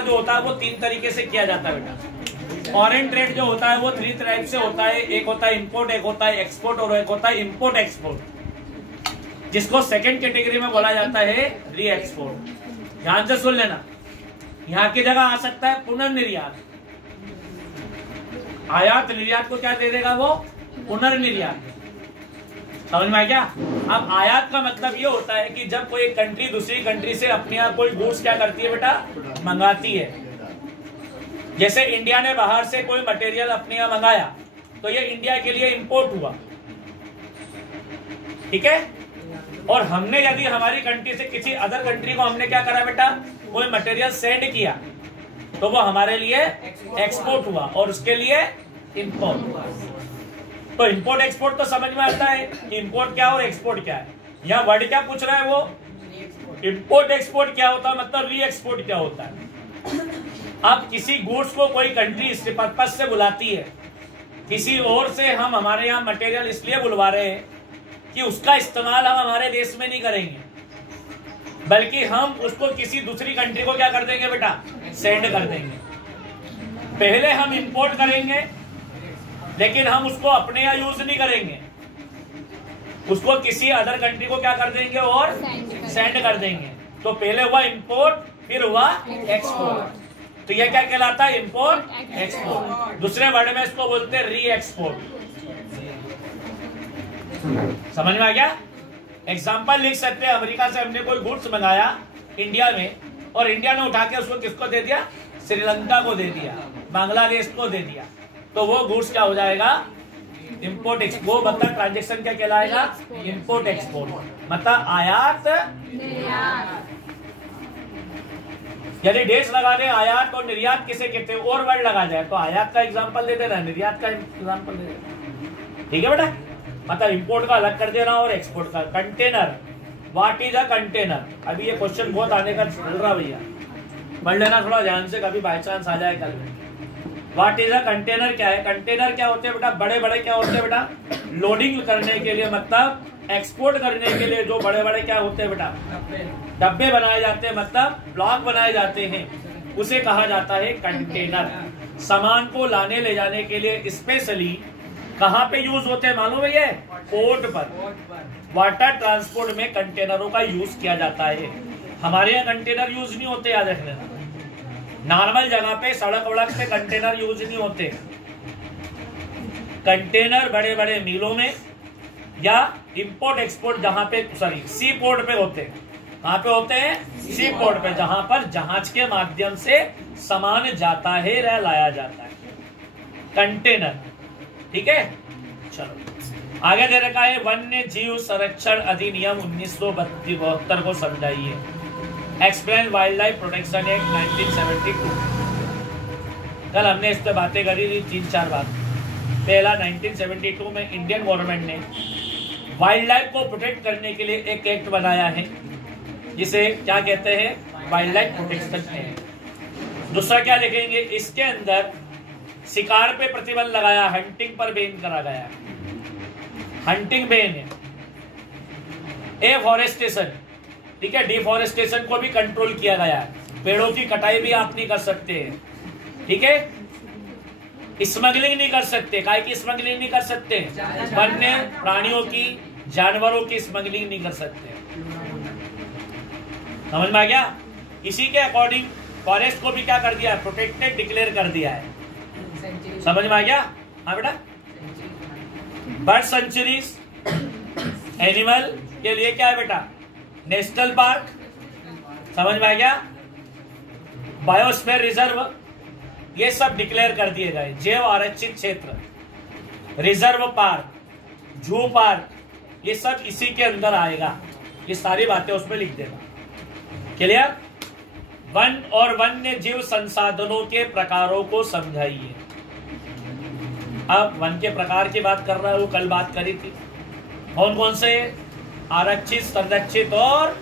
जो होता है वो 3 तरीके से किया जाता है बेटा। फॉरेन ट्रेड जो होता है वो 3 टाइप से होता है। एक होता है इंपोर्ट, एक होता है एक्सपोर्ट और एक होता है इंपोर्ट एक्सपोर्ट, जिसको सेकंड कैटेगरी में बोला जाता है री एक्सपोर्ट। ध्यान से सुन लेना, यहाँ की जगह आ सकता है पुनर्निर्यात। आयात निर्यात को क्या दे देगा वो? पुनर्निर्यात। समझ में आ गया? अब आयात का मतलब ये होता है कि जब कोई कंट्री दूसरी कंट्री से अपने यहाँ कोई गुड्स क्या करती है बेटा? मंगाती है। जैसे इंडिया ने बाहर से कोई मटेरियल अपने यहाँ मंगाया तो ये इंडिया के लिए इंपोर्ट हुआ, ठीक है। और हमने यदि हमारी कंट्री से किसी अदर कंट्री को हमने क्या करा बेटा? कोई मटेरियल सेंड किया तो वो हमारे लिए एक्सपोर्ट हुआ और उसके लिए इंपोर्ट। तो इंपोर्ट एक्सपोर्ट तो समझ में आता है कि इंपोर्ट क्या और एक्सपोर्ट क्या है। यहाँ वर्ड क्या पूछ रहा है वो? इंपोर्ट एक्सपोर्ट क्या होता है, मतलब री एक्सपोर्ट क्या होता है। अब किसी गुड्स को कोई कंट्री इस पर्पज से बुलाती है, किसी और से हम हमारे यहाँ मटेरियल इसलिए बुलवा रहे हैं कि उसका इस्तेमाल हम हमारे देश में नहीं करेंगे, बल्कि हम उसको किसी दूसरी कंट्री को क्या कर देंगे बेटा? सेंड कर देंगे। पहले हम इंपोर्ट करेंगे लेकिन हम उसको अपने यहाँ यूज नहीं करेंगे, उसको किसी अदर कंट्री को क्या कर देंगे और सेंड कर देंगे। तो पहले हुआ इंपोर्ट, फिर हुआ एक्सपोर्ट। तो ये क्या कहलाता है? Import export. दूसरे वर्ड में इसको बोलते हैं री एक्सपोर्ट। समझ में आ गया? एग्जाम्पल लिख सकते हैं, अमेरिका से हमने कोई गुड्स मंगाया इंडिया में और इंडिया ने उठा के उसको किसको दे दिया? श्रीलंका को दे दिया, बांग्लादेश को दे दिया। तो वो गुड्स क्या हो जाएगा? Import export. मतलब ट्रांजेक्शन क्या कहलाएगा? Import export. मतलब आयात निर्यात। यदि डेट्स लगा दे आयात और निर्यात किसे कहते हैं और वर्ड लगा जाए तो आयात का एग्जांपल दे देना, निर्यात का एग्जांपल दे देना, ठीक है बेटा। मतलब इंपोर्ट का अलग कर देना और एक्सपोर्ट का। Container, what is a container? अभी ये क्वेश्चन बहुत आने का चल रहा भैया, पढ़ लेना थोड़ा ध्यान से, कभी बाई चांस आ जाए कल। व्हाट इज अ कंटेनर क्या है? कंटेनर क्या होते हैं बेटा? बड़े बड़े क्या होते हैं बेटा? लोडिंग करने के लिए, मतलब एक्सपोर्ट करने के लिए जो बड़े बड़े क्या होते हैं बेटा? डब्बे बनाए जाते हैं, मतलब ब्लॉक बनाए जाते हैं, उसे कहा जाता है कंटेनर। सामान को लाने ले जाने के लिए स्पेशली कहाँ पे यूज होते हैं मालूम है? ये पोर्ट पर। वाटर ट्रांसपोर्ट में कंटेनरों का यूज किया जाता है। हमारे यहाँ कंटेनर यूज नहीं होते, याद रखना। नॉर्मल जगह पे सड़क वड़क पे कंटेनर यूज नहीं होते। कंटेनर बड़े बड़े मिलों में या इंपोर्ट एक्सपोर्ट जहां पे, सॉरी, सी पोर्ट पे होते हैं। कहां पे होते हैं? सी पोर्ट पे, जहां पर जहाज के माध्यम से सामान जाता है या लाया जाता है, कंटेनर, ठीक है। चलो आगे दे रखा है वन्य जीव संरक्षण अधिनियम 1972 को समझाइए। Explain wild life protection act 1972। कल हमने इस पर बातें करी थी 3-4 बार। पहला 1972 में इंडियन गवर्नमेंट ने वाइल्ड लाइफ को प्रोटेक्ट करने के लिए एक एक्ट बनाया है जिसे क्या कहते हैं? Wild life protection act. दूसरा क्या लिखेंगे? इसके अंदर शिकार पे प्रतिबंध लगाया, हंटिंग पर बैन करा गया। हंटिंग बैन है। एफॉरेस्टेशन, ठीक है, डिफॉरेस्टेशन को भी कंट्रोल किया गया है। पेड़ों की कटाई भी आप नहीं कर सकते हैं, ठीक है। स्मगलिंग नहीं कर सकते। काय की स्मगलिंग नहीं कर सकते? वन्य प्राणियों की, जानवरों की स्मगलिंग नहीं कर सकते। समझ में आ गया? इसी के अकॉर्डिंग फॉरेस्ट को भी क्या कर दिया है? प्रोटेक्टेड डिक्लेयर कर दिया है। समझ में आ गया? हाँ बेटा। बर्ड सेंचुरीज, एनिमल के लिए क्या है बेटा? National park. समझ में आ गया? बायोस्फीयर रिजर्व, ये सब डिक्लेयर कर दिए गए। जैव आरक्षित क्षेत्र, रिजर्व पार्क, जू पार्क, ये सब इसी के अंदर आएगा। ये सारी बातें उसमें लिख देगा। क्लियर? वन और वन्य जीव संसाधनों के प्रकारों को समझाइए। अब वन के प्रकार की बात कर रहा है, वो कल बात करी थी। कौन कौन से? आरक्षित, संरक्षित और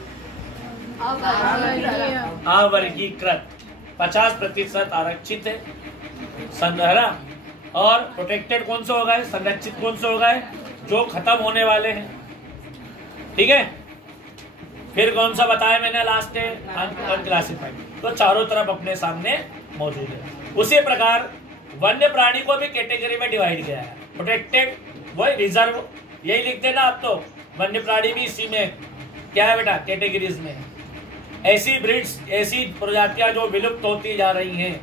अवर्गीकृत। 50% आरक्षित है, संग्रह, और प्रोटेक्टेड कौन से हो गए? संरक्षित कौन से हो गए? जो खत्म होने वाले हैं, ठीक है। फिर कौन सा बताया मैंने लास्ट है? अनक्लासिफाइड। तो चारों तरफ अपने सामने मौजूद है। उसी प्रकार वन्य प्राणी को भी कैटेगरी में डिवाइड किया है, प्रोटेक्टेड, वही रिजर्व, यही लिख देना आप तो। वन्य प्राणी भी इसी में क्या है बेटा, कैटेगरीज में। ऐसी ब्रीड्स, ऐसी प्रजातियां जो विलुप्त होती जा रही हैं,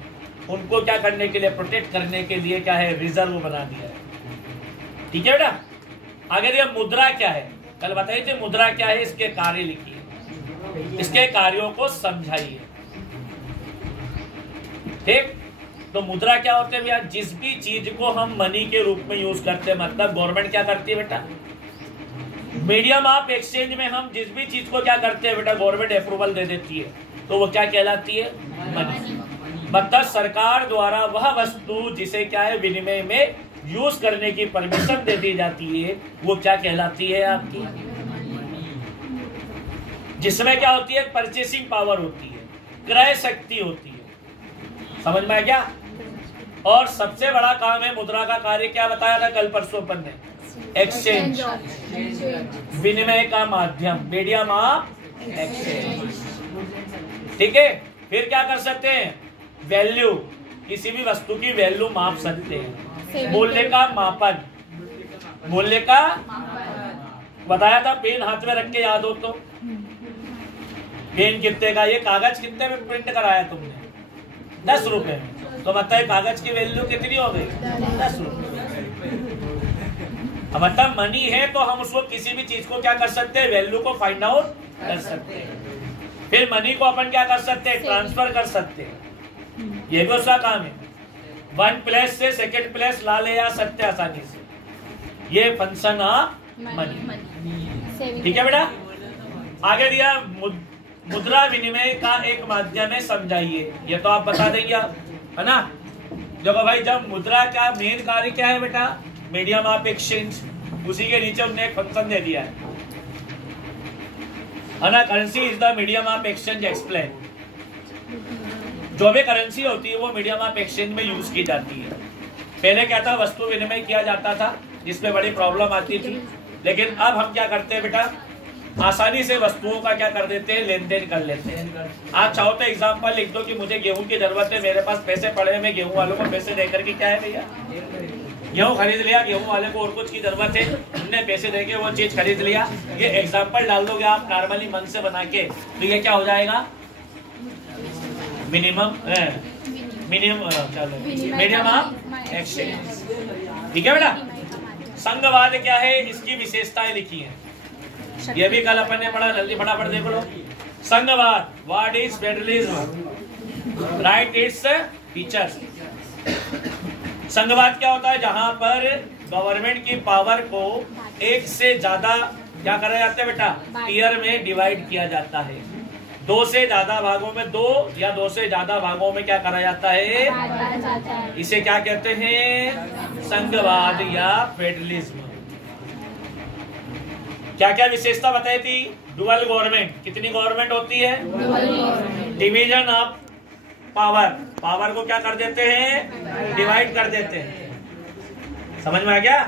उनको क्या करने के लिए, प्रोटेक्ट करने के लिए क्या है, रिजर्व बना दिया है। ठीक है बेटा। आगे देखिए मुद्रा क्या है, कल बताइए थे मुद्रा क्या है, इसके कार्य लिखिए, इसके कार्यों को समझाइए। ठीक, तो मुद्रा क्या होते हैं भैया, जिस भी चीज को हम मनी के रूप में यूज करते हैं, मतलब गवर्नमेंट क्या करती है बेटा, मीडियम ऑफ एक्सचेंज में हम जिस भी चीज को क्या करते हैं बेटा, गवर्नमेंट अप्रूवल दे देती है, तो वो क्या कहलाती है, मनी। मतलब सरकार द्वारा वह वस्तु जिसे क्या है विनिमय में यूज करने की परमिशन दे दी जाती है, वो क्या कहलाती है आपकी, जिसमें क्या होती है, परचेसिंग पावर होती है, क्रय शक्ति होती है। समझ में आ गया। और सबसे बड़ा काम है मुद्रा का कार्य, क्या बताया था कल परसों अपन ने, एक्सचेंज, विनिमय का माध्यम, मीडियम ऑफ एक्सचेंज। ठीक है। फिर क्या कर सकते हैं, वैल्यू, किसी भी वस्तु की वैल्यू माप सकते हैं, मूल्य का मापन, मूल्य का बताया था। पेन हाथ में रख के याद हो तो, पेन कितने का, ये कागज कितने में प्रिंट कराया तुमने, 10 रुपए में, तो मतलब कागज की वैल्यू कितनी हो गई, 10 रुपए। मतलब मनी है तो हम उसको किसी भी चीज को क्या कर सकते हैं, वैल्यू को फाइंड आउट कर सकते हैं। फिर मनी को अपन क्या कर सकते हैं, ट्रांसफर कर सकते हैं, ये भी उसका काम है। वन प्लेस से सेकंड प्लेस ला ले जा सकते हैं आसानी से, ये फंक्शन ऑफ मनी। ठीक है बेटा। आगे दिया मुद्रा विनिमय का एक माध्यम है, समझाइए। ये तो आप बता देंगे आप, है ना। देखो भाई, जब मुद्रा का मेन कार्य क्या है बेटा, मीडियम ऑफ एक्सचेंज, उसी के नीचे उन्होंने एक फंक्शन दे दिया है ना, currency is the medium of exchange explain. जो भी करेंसी होती है वो मीडियम ऑफ एक्सचेंज में यूज की जाती है। पहले क्या था, वस्तु विनिमय किया जाता था, जिसमें बड़ी प्रॉब्लम आती थी, लेकिन अब हम क्या करते हैं बेटा, आसानी से वस्तुओं का क्या कर देते हैं, लेन देन कर लेते हैं। आप चाहो तो एग्जांपल लिख दो कि मुझे गेहूं की जरूरत है, मेरे पास पैसे पड़े हैं, मैं गेहूं वालों को पैसे देकर के क्या है भैया, गेहूं खरीद लिया, गेहूं वाले को और कुछ की जरूरत है, उनने पैसे देके वो चीज खरीद लिया। ये एग्जांपल डाल दोगे आप नॉर्मली मन से बना के, तो ये क्या हो जाएगा, मिनिमम चलो मीडियम ऑफ एक्सचेंज। ठीक है बेटा। संघवाद क्या है, इसकी विशेषताएं लिखी है, ये भी कल अपन ने पढ़ा, जल्दी फटाफट देख लो। संघवाद, what is federalism, right its features. संघवाद क्या होता है, जहां पर गवर्नमेंट की पावर को एक से ज्यादा क्या करा जाता है बेटा, टीयर में डिवाइड किया जाता है। 2 से ज्यादा भागों में, 2 या 2 से ज्यादा भागों में क्या करा जाता है, इसे क्या कहते हैं, संघवाद या फेडरलिज्म। क्या क्या विशेषता बताई थी, डुअल गवर्नमेंट, कितनी गवर्नमेंट होती है, डिवीजन ऑफ पावर, पावर को क्या कर देते हैं, डिवाइड कर देते हैं। समझ में आ गया।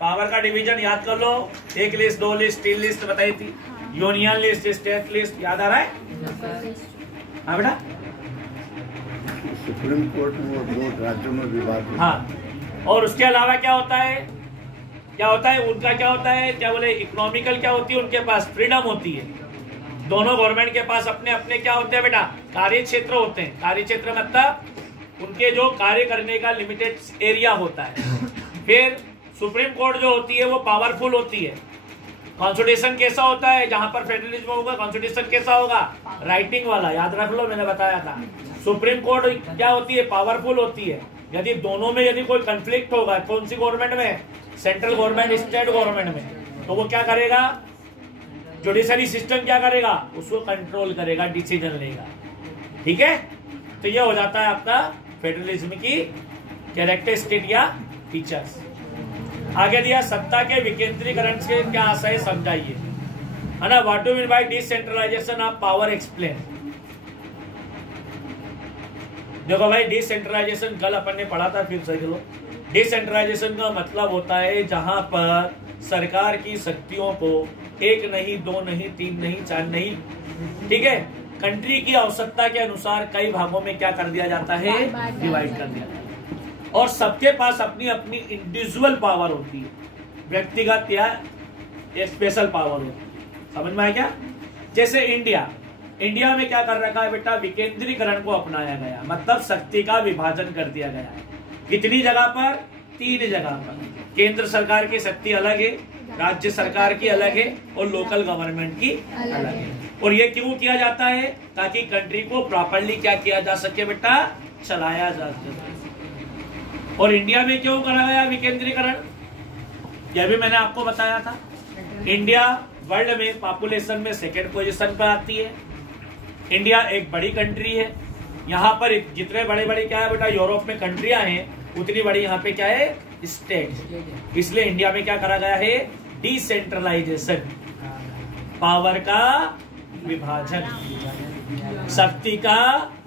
पावर का डिवीजन याद कर लो, 1 लिस्ट, 2 लिस्ट, 3 लिस्ट बताई थी, यूनियन लिस्ट, स्टेट लिस्ट, याद आ रहा है, हाँ बेटा। सुप्रीम कोर्ट में 2 राज्यों में विभाग, हाँ। और उसके अलावा क्या होता है, क्या होता है उनका, क्या होता है, क्या बोले, इकोनॉमिकल क्या होती है, उनके पास फ्रीडम होती है। दोनों गवर्नमेंट के पास अपने अपने क्या होते हैं बेटा, कार्य क्षेत्र होते हैं। कार्य क्षेत्र मतलब उनके जो कार्य करने का लिमिटेड एरिया होता है। फिर सुप्रीम कोर्ट जो होती है वो पावरफुल होती है। कॉन्स्टिट्यूशन कैसा होता है, जहां पर फेडरलिज्म होगा, कॉन्स्टिट्यूशन कैसा होगा, राइटिंग वाला, याद रख लो, मैंने बताया था। सुप्रीम कोर्ट क्या होती है, पावरफुल होती है। यदि दोनों में यदि कोई कंफ्लिक्ट होगा, कौन सी गवर्नमेंट में, सेंट्रल गवर्नमेंट, स्टेट गवर्नमेंट में, तो वो क्या करेगा, जुडिशरी सिस्टम क्या करेगा, उसको कंट्रोल करेगा, डिसीजन लेगा। ठीक है। तो ये हो जाता है आपका फेडरलिज्म की कैरेक्टरिस्टिक या फीचर्स। आगे दिया, सत्ता के विकेंद्रीकरण से क्या आशय समझाइए, है ना। What do mean by decentralisation of power, explain. देखो भाई, डिसेंट्रलाइजेशन कल अपन ने पढ़ा था, फिर सही लो। डिसेंट्रलाइजेशन का मतलब होता है जहां पर सरकार की शक्तियों को 1 नहीं, 2 नहीं, 3 नहीं, 4 नहीं, ठीक है, कंट्री की आवश्यकता के अनुसार कई भागों में क्या कर दिया जाता है, डिवाइड कर दिया जाता है। और सबके पास अपनी अपनी इंडिविजुअल पावर होती है, व्यक्तिगत या स्पेशल पावर होती है। समझ में आया क्या? जैसे इंडिया में क्या कर रखा है बेटा, विकेंद्रीकरण को अपनाया गया, मतलब शक्ति का विभाजन कर दिया गया है। कितनी जगह पर? 3 जगह पर। केंद्र सरकार की शक्ति अलग है, राज्य सरकार की अलग है और लोकल गवर्नमेंट की अलग है। और ये क्यों किया जाता है? ताकि कंट्री को प्रॉपरली क्या किया जा सके बेटा, चलाया जा सके। और इंडिया में क्यों करा गया विकेंद्रीकरण, यह भी मैंने आपको बताया था। इंडिया वर्ल्ड में पॉपुलेशन में 2nd पोजीशन पर आती है। इंडिया एक बड़ी कंट्री है। यहाँ पर जितने बड़े बड़े क्या है बेटा, यूरोप में कंट्रियां हैं, उतनी बड़ी यहाँ पे क्या है, स्टेट। इसलिए इंडिया में क्या करा गया है, डिसेंट्रलाइजेशन, पावर का विभाजन, शक्ति का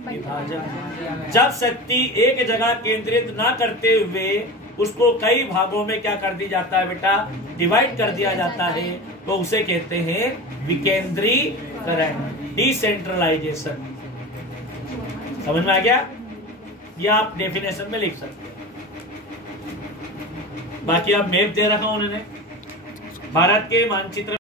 विभाजन। जब शक्ति एक जगह केंद्रित ना करते हुए उसको कई भागों में क्या कर दी जाता है बेटा, डिवाइड कर दिया जाता है, तो उसे कहते हैं विकेंद्रीकरण, डिसेंट्रलाइजेशन। समझ में आ गया? ये आप डेफिनेशन में लिख सकते हैं। बाकी आप मैप दे रखा हूं उन्होंने, भारत के मानचित्र